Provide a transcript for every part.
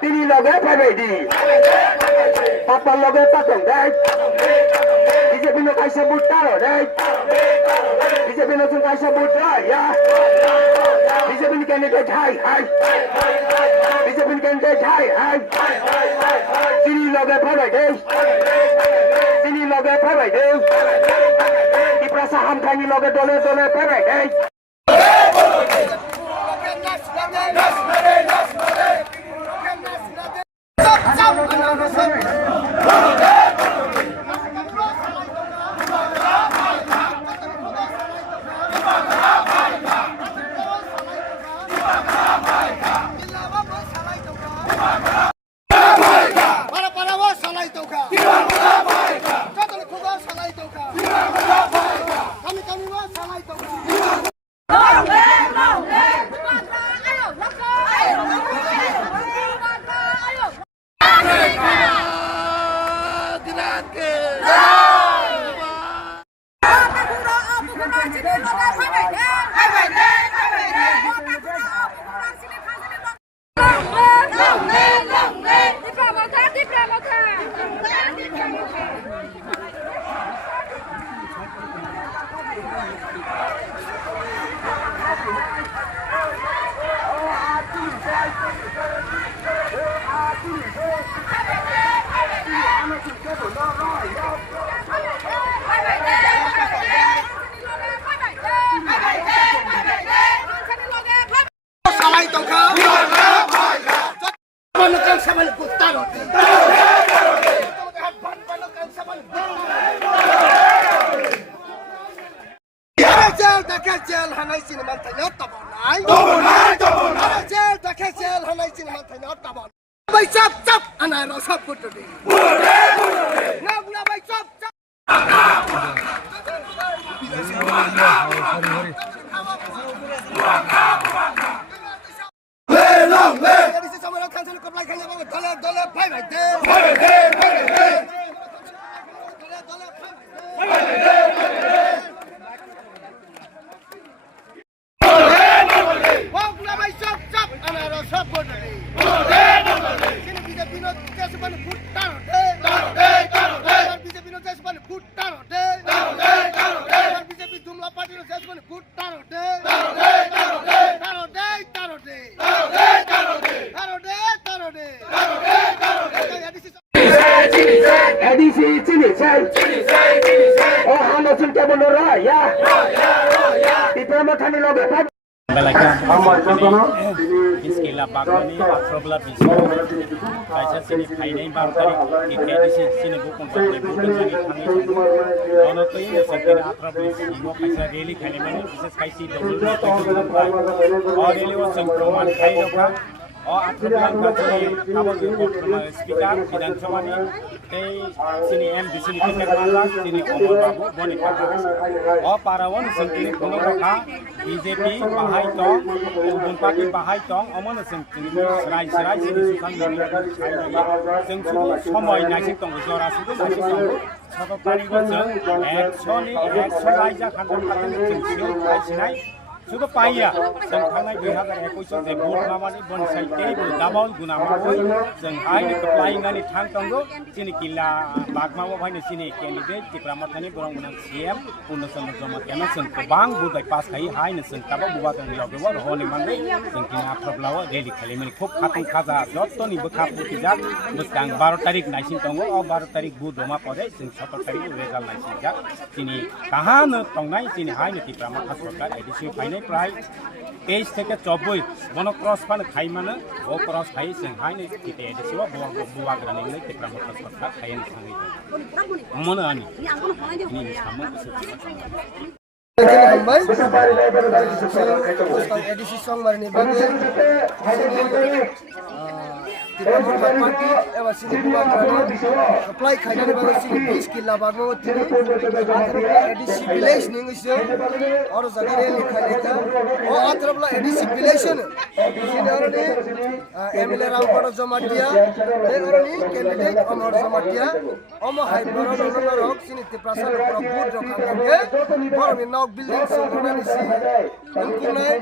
তিনি লগে ফেবেদি পাপার লগে তাতং দেয় বিজেপি নো কাইসা বুট তারো দেয় বিজেপি নো কাইসা বুট রায়া বিজেপি ক্যান্ডিডেট হাই হাই বিজেপি ক্যান্ডিডেট হাই হাই তিনি লগে ফেবেদি তিনি লগে ফেবেদি ইপ্রাসা হামখানি লগে দলে দলে ফেবেদি Jel hanai sinman thai tabon nai jel dakhe jel hanai sinman thai tabon bai chap chap anai ro sab put di na bai chap chap le long le dise samara khansan ko lai khanya ba dole dole bhai bhai de Iskila bagani problem isu. Kaisa sini kainai bangkari kita sini bukan sampai bukan sini kami. Kalau tu ini sekitar problem isu kaisa rally kali mana bisa kaisi double ni. Or rally was sengkroman kai doka. Oh problem kali kamu juga speaker dan cuman sini di sini kita malah sini Omar Babu boleh kata. Oh parawan sengkini kono doka. BJP bahai tong, Ubun Party bahai tong, aman sengkini serai sini sukan dari sengkini semua naik tong ujora situ naik tong. Satu kali gojeng, action aja kantor sengkini naik sinai. Sudah payah, sengkangai 2021 de bor mamani bon saite dabal guna mamoi senghai ni keplaingan ni thang tanggo sini kila bagmawa bhai ni sini candidate ti pramathani borong unang CM punna samajama kena seng kebang budai pas khai hai ni seng taba buat ni loge wa rohoni mande sengkina aphrablawa reli khali mani khub khatong khaja jotto ni bkhap putijak buskang 12 tarik naisin tango o 12 tarik bud roma pode seng 17 tarik result naisin jak sini kahan tongnai sini hai ni ti pramathas sarkar edisi final প্রায় 23 থেকে 24 বন cross পান খাই মানে ও cross খাই Seng high নি কিতে এদেসিব বুয়া গ্রানি নে তে প্রাম ক্রস কথা খাই নি সাঙ্গি মনে আনি নি সামনে এডিসি সং মারনি Demokrat Party ewa sini buat apply kainan bagus sini 20 kila bago tini ADC village ning isyo और जगह रे लिखा लिखा ओ आत्रबला एडीसी विलेशन सिनरनी एमएलए रामपड़ जमाटिया देरनी कैंडिडेट अमर जमाटिया अम हाइबर रक सिनि प्रसाद प्रभुर रखाके बरनि नक बिल्डिंग सोनानि सि उनकुनाय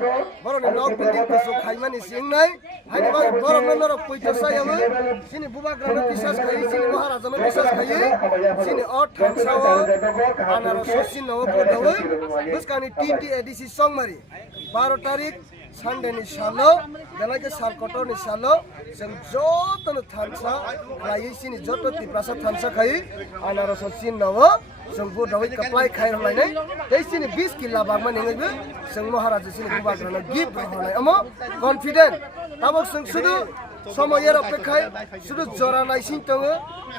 बरनि नक बिल्डिंग को खाइमानि सिंनाय हाइबा बरनि नरक पैथसायाबो सिनि बुबाग्रानो विश्वास खाइ सिनि महाराजानो विश्वास खाइ सिनि अ थांसाव आनार ससिनो बोदवै बुसकानि टीटी एडीसी संगमारी 12 तारिख Sunday ni salo belage sal kotor ni salo जों जतनो थानसा खाइ सिनि जत तिप्रासा थानसा खाइ आनार ससिन नव जों बोदवै कप्लाय खाइ हलायनै दैसिनि 20 किला बागमा नेङैबो जों महाराजा सिनि बुबाग्रानो गिफ्ट हलाय अमो कन्फिडेंट ताबक जों सुदु समयर अपेक्षाय सुदु जरा नायसिन तङो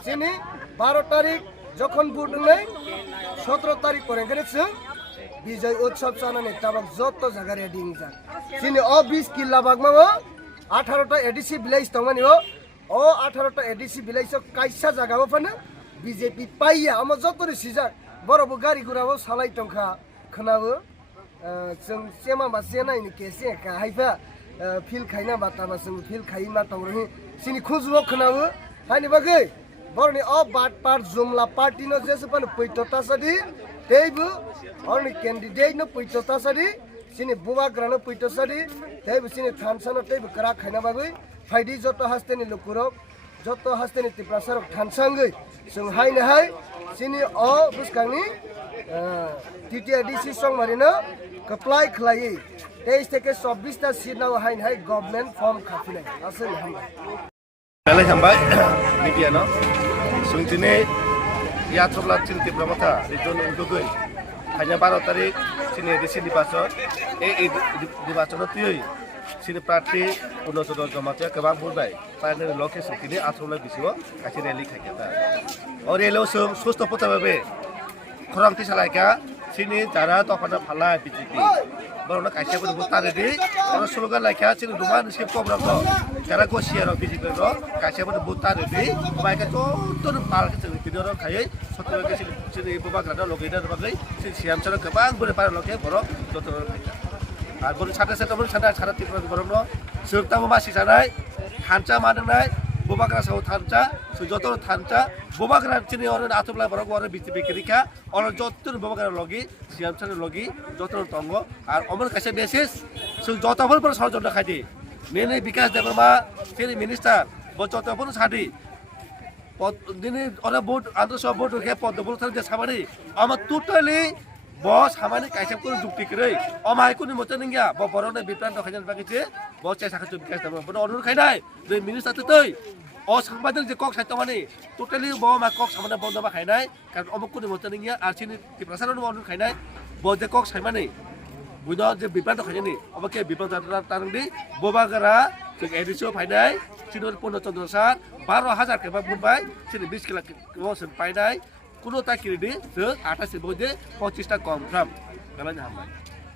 सिनि 12 तारिख जखन बुदनै 17 तारिख परेंगने जों विजय उत्सव जानानै ताबक जत जागा रेडी जा सिनि अ 20 किला बागमा 18 टा एडीसी विलेज दंमानि अ 18 टा एडीसी विलेज काइसा जागाबो फने बीजेपी पाइया अम जतरि सिजा बरबो गारि गुराबो सालाय टंखा खोनाबो जों सेमा बासे नायनि केसे का हाइफा फिल खाइना बाताबा जों फिल खाइमा तंरहि सिनि खुजबो खोनाबो हानि बागै बरनि अ बाट पार जुमला पार्टी न जेसे पन पैटता सदी तेबु अनि कैंडिडेट न पैटता सदी सिनि बुबाग्रानो पैटसादी तेबु सिनि थानसानो तेबु करा खाइना बागै फाइदि जत हास्तेनि लुकुरक जत हास्तेनि तिप्रासारक थानसांगै जों हाइने हाय सिनि अ बुसकांनि टीटीआईडीसी संगमारिनो कप्लाय खलायै 23 থেকে 24 टा सीट नाव हाइने हाय गवर्नमेंट फॉर्म खाफिनाय आसे हामबाय Dalai sampai media no, sungtine ya terbelah cinti pramata itu untuk gue hanya 12 tarik sini di sini pasor di pasor nanti sini parti pulau sodor jamaatnya kebang burbai pada lokasi sini asal bisiwa kasih rally kita orang elo susto pota babe kurang tisalainya sini cara tu pada pala BJP baru nak kasih pun buta jadi kalau slogan lagi sini rumah nisip kau berapa cara kau share BJP itu kasih pun buta jadi mereka tu pal kita video orang kaya satu lagi sini bubak ada logo ini ada lagi sini siam cara kebang boleh pada logo borok doktor kita আর বড় ছাড়া সেটা বড় ছাড়া ছাড়া তিন বড় ন সরতাম মাসি ছাড়াই থানচা মাননাই বুবাগ্রা সাউ থানচা যত থানচা বুবাগ্রা চিনি অর আতবলা বড় অর বিজেপি কেরিকা অর যত বুবাগ্রা লগি সিএম ছাড়া লগি যত তঙ্গ আর অমর কাছে মেসেজ যত ফল পর ষড়যন্ত্র খাইদি মেনে বিকাশ দেবমা তিনি মিনিস্টার যত ফল ছাড়ি দিনে অর ভোট আদর্শ ভোট কে পদ বল যে সামারি আমার totally bos hamani kaisap ko jukti krai omai ko ni moten ngia bo borone bipran to khajan bagise bo chai sakha chu bikas dam bo onur khainai de minister tutoi o sangbadan je kok saito mani totally bo ma kok samana bondo ba khainai karon omok ko ni moten ngia ar chini ti prasaron bo onur khainai bo je kok saimani buino je bipran to khajani obake bipran tarangdi bobagara je ediso phainai sinor pono chandrosar 12000 ke ba bunbai sini 20 kila ko sen painai কোনো তা কিরি 28 এর মধ্যে 25টা কম গ্রাম বেলা হামবাই